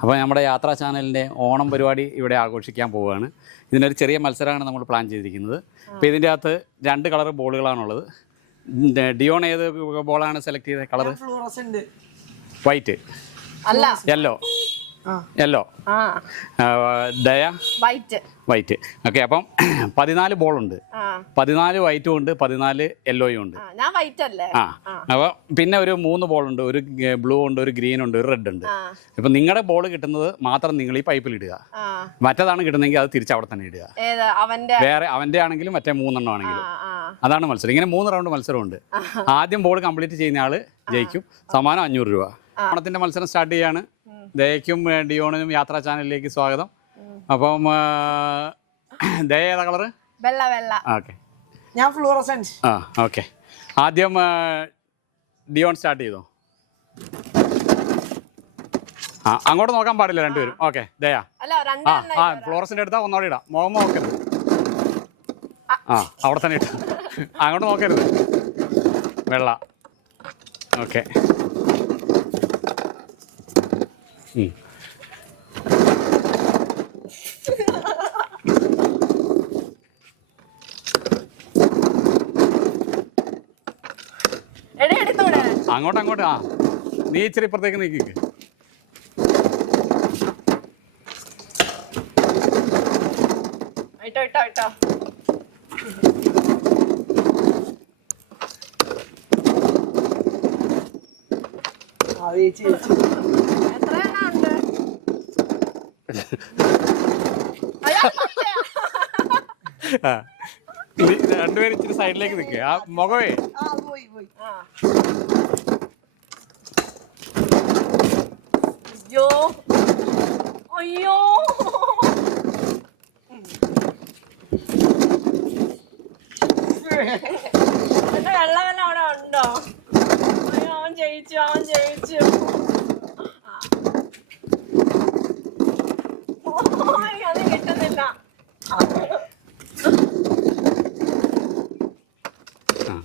അപ്പോൾ നമ്മുടെ യാത്രാ ചാനലിൻ്റെ ഓണം പരിപാടി ഇവിടെ ആഘോഷിക്കാൻ പോവുകയാണ്. ഇതിനൊരു ചെറിയ മത്സരമാണ് നമ്മൾ പ്ലാൻ ചെയ്തിരിക്കുന്നത്. അപ്പോൾ ഇതിൻ്റെ അകത്ത് 2 കളർ ബോളുകളാണുള്ളത്. ഡിയോൺ ഏത് ബോളാണ് സെലക്ട് ചെയ്തത്? കളർ വൈറ്റ്, യെല്ലോ, ദയ വൈറ്റ്. ഓക്കെ, അപ്പം 14 ബോളുണ്ട്. 14 വൈറ്റും ഉണ്ട്, 14 യെല്ലോയും ഉണ്ട്. അപ്പോൾ പിന്നെ ഒരു 3 ബോളുണ്ട്. ഒരു ബ്ലൂ ഉണ്ട്, ഒരു ഗ്രീൻ ഉണ്ട്, ഒരു റെഡ് ഉണ്ട്. ഇപ്പം നിങ്ങളുടെ ബോൾ കിട്ടുന്നത് മാത്രം നിങ്ങൾ ഈ പൈപ്പിൽ ഇടുക. മറ്റേതാണ് കിട്ടുന്നതെങ്കിൽ അത് തിരിച്ച് അവിടെ തന്നെ ഇടുക. വേറെ അവൻ്റെ ആണെങ്കിലും മറ്റേ 3 എണ്ണം ആണെങ്കിലും. അതാണ് മത്സരം. ഇങ്ങനെ 3 റൗണ്ട് മത്സരമുണ്ട്. ആദ്യം ബോൾ കംപ്ലീറ്റ് ചെയ്യുന്ന ആൾ ജയിക്കും. സമ്മാനം 500 രൂപ. ഓണത്തിൻ്റെ മത്സരം സ്റ്റാർട്ട് ചെയ്യാണ്. ദയയ്ക്കും ഡിയോണിനും യാത്രാ ചാനലിലേക്ക് സ്വാഗതം. അപ്പം ദയ ഏതാ കളറ്? ഓക്കെ, ഞാൻ ഫ്ലൂറസെന്റ്. ഓക്കെ. ആദ്യം ഡിയോൺ സ്റ്റാർട്ട് ചെയ്തോ. അങ്ങോട്ട് നോക്കാൻ പാടില്ല രണ്ടുപേരും. ഓക്കെ, ദയ ഫ്ലോറസിന്റെ അടുത്താ. ഒന്നോടെ ഇടാം. മുഖം നോക്കരുത്. അവിടെ തന്നെ ഇട്ടാ. അങ്ങോട്ട് നോക്കരുത്. വെള്ള. ഓക്കെ. അങ്ങോട്ട്. നീ ഇച്ചിരി ഇപ്പുറത്തേക്ക് നീക്കിക്ക്. രണ്ടുപേരും ഇച്ചിരി സൈഡിലേക്ക് നിൽക്കുക. ആ മുഖമേ അയ്യോ എന്റെ വെള്ളമെല്ലാം അവിടെ ഉണ്ടോ? അയ്യോ, അവൻ ജയിച്ചു. അത് കിട്ടുന്നില്ല.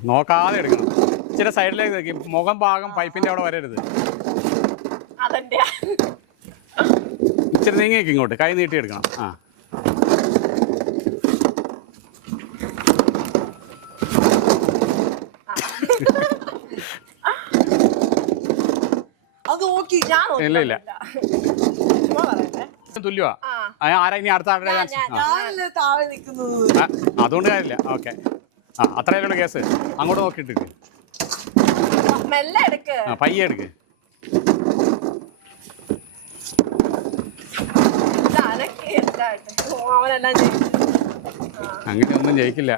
നോക്കാതെ എടുക്കണം. ഇച്ചിരി സൈഡിലേക്ക് നോക്കി. മുഖം ഭാഗം പൈപ്പിന്റെ അവിടെ വരരുത്. അതെന്റെ ഇച്ചിരി നീങ്ങിയേക്ക് ഇങ്ങോട്ട്. കൈ നീട്ടി എടുക്കണം. ഇല്ല തുല്യവാ. ആരാ ഇനി അടുത്ത ആളുടെ ചാൻസ്? അതുകൊണ്ട് കാര്യമില്ല. ഓക്കെ, അത്രയല്ലേ കേസ്. അങ്ങോട്ട് നോക്കിയിട്ട് പയ്യെ എടുക്ക്. അങ്ങനെ ഒന്നും ജയിക്കില്ല.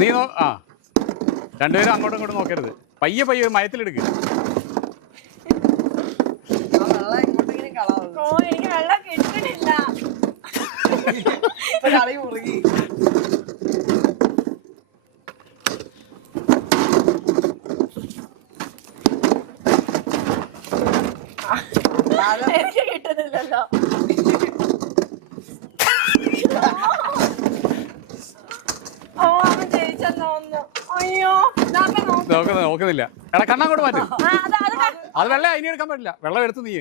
നീ രണ്ടുപേരും അങ്ങോട്ടും ഇങ്ങോട്ടും നോക്കരുത്. പയ്യെ മയത്തിലെടുക്ക്. എനിക്ക് വെള്ളം കിട്ടണില്ല. എനിക്ക് കിട്ടുന്നില്ലല്ലോ. അവൻ ജയിച്ചെന്ന് തോന്നുന്നു. അയ്യോ, നോക്കുന്നില്ല. എടാ കണ്ണങ്ങോട്ട് മാറ്റും. അത് വെള്ളം ഇനി എടുക്കാൻ പറ്റില്ല. വെള്ളം എടുത്തു നീ.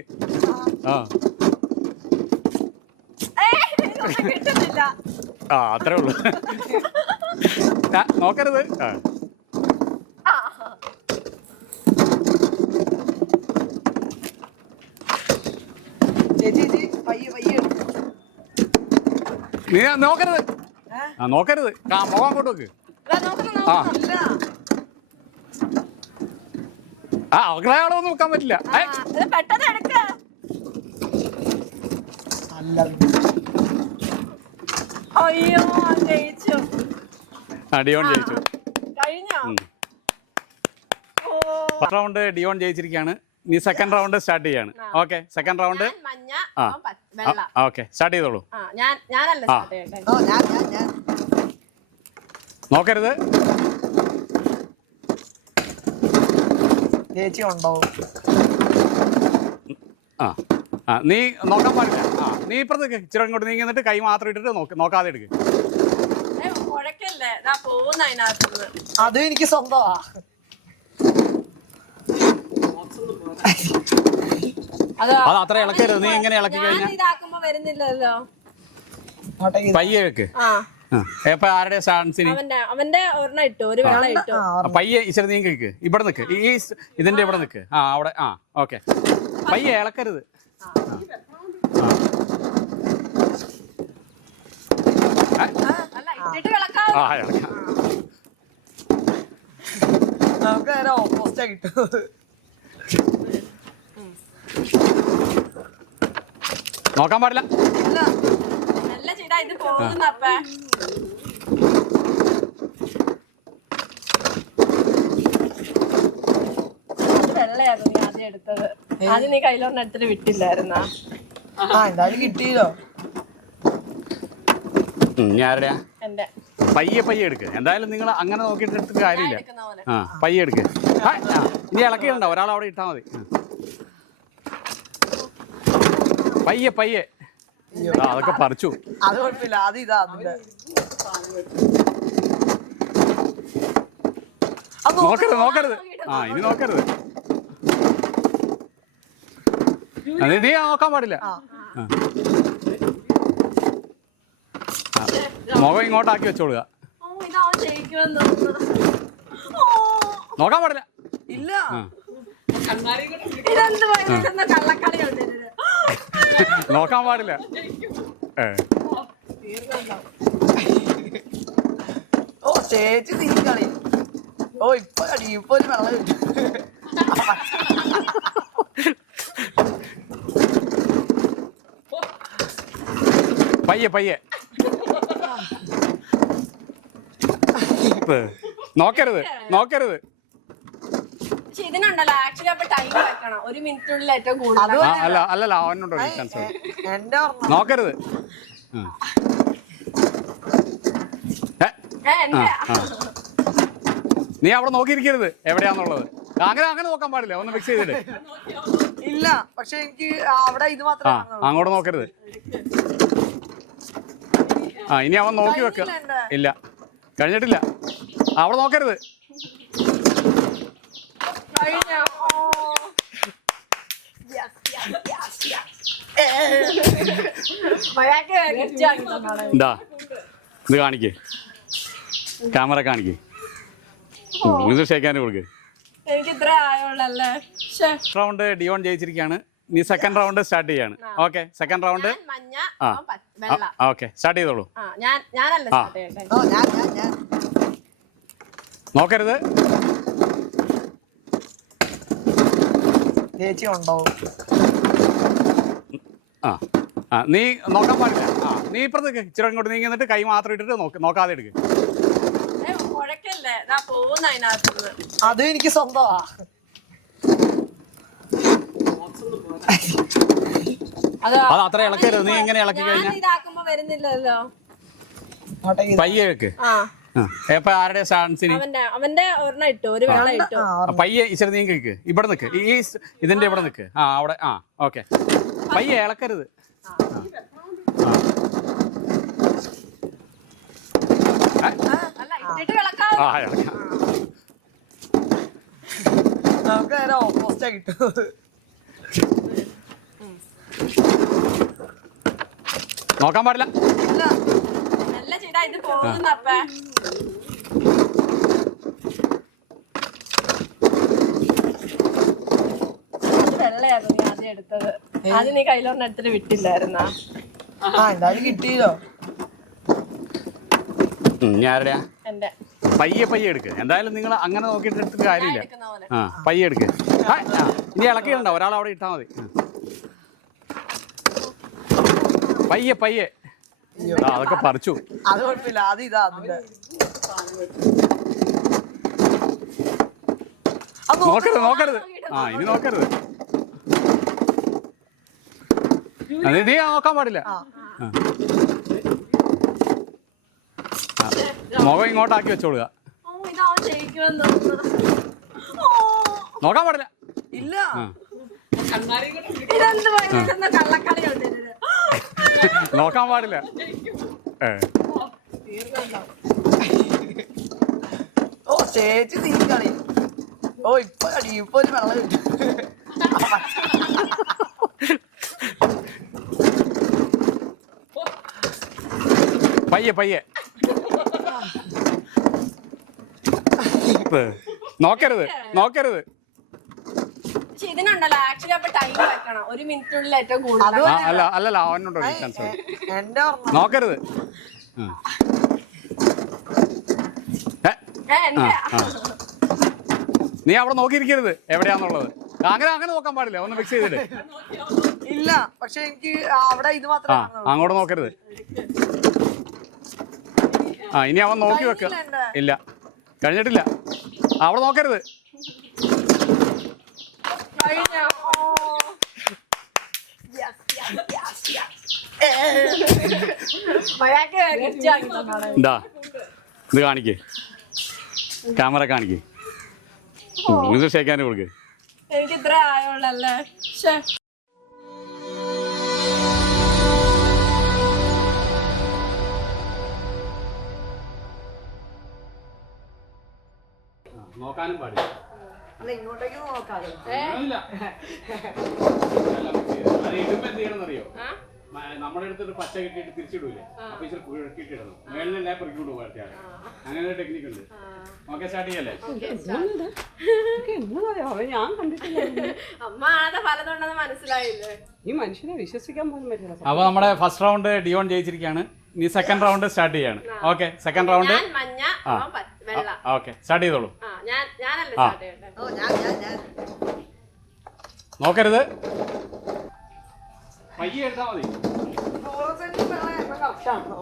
കിട്ടുന്നില്ല. അത്രേ ഉള്ളു. നോക്കരുത്. നീ നോക്കരുത്. നോക്കരുത്. മുഖം അങ്ങോട്ട് വെക്ക്. അവളൊന്നും വെക്കാൻ പറ്റില്ല. അയ്യോ, ജയിച്ചു. ഡിയോൺ ജയിച്ചു. കഴിഞ്ഞോ? ഫസ്റ്റ് റൗണ്ട് ഡിയോൺ ജയിച്ചിരിക്കുകയാണ്. ഇനി സെക്കൻഡ് റൗണ്ട് സ്റ്റാർട്ട് ചെയ്യാണ്. Okay, second round. Okay, start ചെയ്തോളൂ. നോക്കരുത്. നീ നോക്കാൻ പാടില്ല. നീ ഇപ്പുറത്തേക്ക് ഇച്ചിരി ഇങ്ങോട്ട് നീങ്ങി നിന്നിട്ട് കൈ മാത്രം ഇട്ടിട്ട് നോക്കാതെ എടുക്ക്. അത് എനിക്ക് സ്വന്തമാ. അത് അത്ര ഇളക്കരുത്. നീ ഇങ്ങനെ ഇളക്കി കഴിഞ്ഞാൽ ഇതാക്കുമ്പോ വരുന്നില്ലല്ലോ. പയ്യെ വെക്ക്. ഇപ്പൊ ആരുടെ സ്റ്റാൻസിന് അവന്റെ ഒരെണ്ണം ഇട്ടു, ഒരു വെള്ളം ഇട്ടു. പയ്യെ ഇച്ചിരി നീ കഴിക്ക്. ഇവിടെ നിക്ക്, ഈ ഇതിന്റെ ഇവിടെ നിക്ക്. ആ അവിടെ. ആ ഓക്കെ. പയ്യെ ഇളക്കരുത്. അല്ല, ഇട്ടിട്ട് കിളക്കാം. ആ ഇളക്കാം. നമുക്ക് നേരെ ഓപ്പോസിറ്റാ കിട്ടും. നോക്കാൻ പാടില്ല. നല്ല ചെയ്താ ഇത് പോകുന്നപ്പ. വെള്ളയായിരുന്നു നീ ആദ്യം എടുത്തത്. ആദ്യം നീ കയ്യിലൊന്നും എടുത്തിട്ട് വിട്ടില്ലായിരുന്നാ? എന്തായാലും കിട്ടിയല്ലോ. ഞാരുടെയാ? എന്റെ. പയ്യെ പയ്യെ എടുക്ക്. എന്തായാലും നിങ്ങൾ അങ്ങനെ നോക്കിയിട്ട് എടുത്തിട്ട് കാര്യമില്ല. ആ പയ്യെ എടുക്ക്. ഇനി ഇളക്കിയിട്ടുണ്ടോ? ഒരാൾ അവിടെ ഇട്ടാൽ മതി. പയ്യെ പയ്യെ. അതൊക്കെ പറിച്ചു. അത് കുഴപ്പമില്ല. അത് ഇതാ നോക്കരുത് നോക്കരുത്. ആ ഇനി നോക്കരുത്. നീ നോക്കാൻ പാടില്ല. മുഖം ഇങ്ങോട്ടാക്കി വെച്ചോളുക. നോക്കാൻ പാടില്ല. ഇല്ല. നോക്കാൻ പാടില്ല. ഓ ചേച്ചി നീ കളി. ഓ ഇപ്പൊ കളി. ഇപ്പൊ ഒരു വെള്ളം കിട്ടും. പയ്യെ പയ്യെ. നോക്കരുത് നോക്കരുത്. ഇതിനുണ്ടല്ലോ ആക്ച്വലി അപ്പൊ ടൈം വെക്കണം. 1 മിനിറ്റിനുള്ളിൽ ഏറ്റവും കൂടുതൽ. അല്ല അല്ലല്ല അവനുണ്ടോ ചാൻസ്. എന്റെ നോക്കരുത്. നീ അവിടെ നോക്കിയിരിക്കരുത് എവിടെയാന്നുള്ളത്. അങ്ങനെ അങ്ങനെ നോക്കാൻ പാടില്ല. ഒന്ന് ഫിക്സ് ചെയ്തിട്ട്. ഇല്ല പക്ഷെ എനിക്ക് അവിടെ ഇത് മാത്രമേ. അങ്ങോട്ട് നോക്കരുത്. ആ ഇനി അവൻ നോക്കി വെക്ക. ഇല്ല കഴിഞ്ഞിട്ടില്ല. അവിടെ നോക്കരുത്. എന്താ ഇത് കാണിക്ക്. ക്യാമറ കാണിക്ക്. ഇത് ഷേക്കാൻ കൊടുക്ക്. എനിക്ക് ഇത്ര ആയോളല്ലേ. റൗണ്ട് ഡിയോൺ ജയിച്ചിരിക്കുകയാണ്. നീ സെക്കൻഡ് റൗണ്ട് സ്റ്റാർട്ട് ചെയ്യാണ്. Okay second round. Okay start ചെയ്തോളൂ. നോക്കരുത്. ചേച്ചി ഉണ്ടാവും. ആ നീ നോക്കാൻ പാടില്ല. ആ നീ ഇപ്പുറത്തേക്ക് ഇച്ചിരി ഇങ്ങോട്ട് നീങ്ങി എന്നിട്ട് കൈ മാത്രം ഇട്ടിട്ട് നോക്കാതെ എടുക്ക്. അത് എനിക്ക് സ്വന്തമാ. അത് അത്ര ഇളക്കരുത്. നീ ഇങ്ങനെ ഇളക്കി കഴിഞ്ഞാൽ ഇതാക്കുമ്പോ വരുന്നില്ലല്ലോ. പയ്യെ വെക്ക്. ഇപ്പൊ ആരുടെ സ്റ്റാൻസിന് അവന്റെ ഒരെണ്ണം ഇട്ടു, ഒരു വെള്ളം ഇട്ടു. പയ്യെ ഇച്ചിരി നീ കഴിക്ക്. ഇവിടെ നിക്ക്, ഈ ഇതിന്റെ ഇവിടെ നിക്ക്. ആ അവിടെ. ആ ഓക്കെ. പയ്യെ ഇളക്കരുത്. ആ ഇളക്കാം. നമുക്ക് നേരെ ഓപ്പോസിറ്റാ കിട്ടും. നോക്കാൻ പാടില്ല. നല്ല ചെയ്താ ഇത് പോകുന്നപ്പ. വെള്ളയായിരുന്നു നീ ആദ്യം എടുത്തത്. ആദ്യം നീ കയ്യിലൊന്നും എടുത്തിട്ട് വിട്ടില്ലായിരുന്നാ? എന്തായാലും കിട്ടിയല്ലോ. ഞാരുടെയാ? എന്റെ. പയ്യെ പയ്യെ എടുക്ക്. എന്തായാലും നിങ്ങൾ അങ്ങനെ നോക്കിയിട്ട് എടുത്തിട്ട് കാര്യമില്ല. ആ പയ്യെ എടുക്ക്. ഇനി ഇളക്കിയിട്ടുണ്ടോ? ഒരാൾ അവിടെ ഇട്ടാൽ മതി. പയ്യെ പയ്യെ. അതൊക്കെ പറിച്ചു. അത് കുഴപ്പമില്ല. അത് ഇതാ നോക്കരുത് നോക്കരുത്. ആ ഇനി നോക്കരുത്. നീ നോക്കാൻ പാടില്ല. മുഖം ഇങ്ങോട്ടാക്കി വെച്ചോളുക. നോക്കാൻ പാടില്ല. ഇല്ല. നോക്കാൻ പാടില്ല. ഓ ചേച്ചി നീ കളി. ഓ ഇപ്പൊ കളി. ഇപ്പൊ ഒരു വെള്ളം കിട്ടും. പയ്യെ പയ്യെ നോക്കരുത് നോക്കരുത്. പക്ഷെ ഇതിനുണ്ടല്ലോ ആക്ച്വലി അപ്പൊ ടൈം വെക്കണം. 1 മിനിറ്റിനുള്ളിൽ ഏറ്റവും കൂടുതൽ. അല്ലല്ല അവനുണ്ടോ ചാൻസ് എന്റെ ഓർമ്മ നോക്കരുത്. നീ അവിടെ നോക്കിയിരിക്കരുത് എവിടെയാന്നുള്ളത്. അങ്ങനെ നോക്കാൻ പാടില്ല. ഒന്ന് ഫിക്സ് ചെയ്തിട്ട്. ഇല്ല പക്ഷെ എനിക്ക് അവിടെ ഇത് ആ മാത്രം അങ്ങോട്ട് നോക്കരുത്. ഇനി അവൻ നോക്കി വെക്ക. ഇല്ല കഴിഞ്ഞിട്ടില്ല. അവിടെ നോക്കരുത്. എന്താ ഇത് കാണിക്കേ, ക്യാമറ കാണിക്കേ, ഇത് ഷേക്കാൻ കൊടുക്ക്. എനിക്ക് ഇത്ര ആയോളല്ലേ. നോക്കാനും പാടില്ല. അല്ല ഇങ്ങോട്ടേക്ക് നോക്കാതെ ഇടുമ്പോ എന്ത് ചെയ്യണമെന്നറിയോ, നമ്മുടെ അടുത്ത് പച്ച കിട്ടിയിട്ട് തിരിച്ചിടൂലേ, അപ്പൊ ഇച്ചിരി കിട്ടിയിടണം. മേളിലെ പെറുക്കിക്കൊണ്ട് പോകാൻ അങ്ങനെ ഒരു ടെക്നിക്ക് ഉണ്ട്. ഓക്കെ സ്റ്റാർട്ട് ചെയ്യല്ലേ? ഞാൻ കണ്ടിട്ടില്ല. അമ്മ ആണത് പലതുണ്ടെന്ന് മനസ്സിലായില്ലേ? ഈ മനുഷ്യനെ വിശ്വസിക്കാൻ പോലും പറ്റില്ല. അപ്പൊ നമ്മുടെ ഫസ്റ്റ് റൗണ്ട് ഡിയോൺ ജയിച്ചിരിക്കുകയാണ്. ഇനി സെക്കൻഡ് റൗണ്ട് സ്റ്റാർട്ട് ചെയ്യാണ്. ഓക്കെ സെക്കൻഡ് റൗണ്ട് മഞ്ഞ വെള്ള. ഓക്കെ സ്റ്റാർട്ട് ചെയ്തോളൂ. ഞാനല്ലേ സ്റ്റാർട്ട് ചെയ്യട്ടെ. ഓ ഞാൻ നോക്കരുത്, പയ്യെ എടുത്താൽ മതി. ഫ്ലോറസെന്റ് വെള്ളം കറക്റ്റാണോ?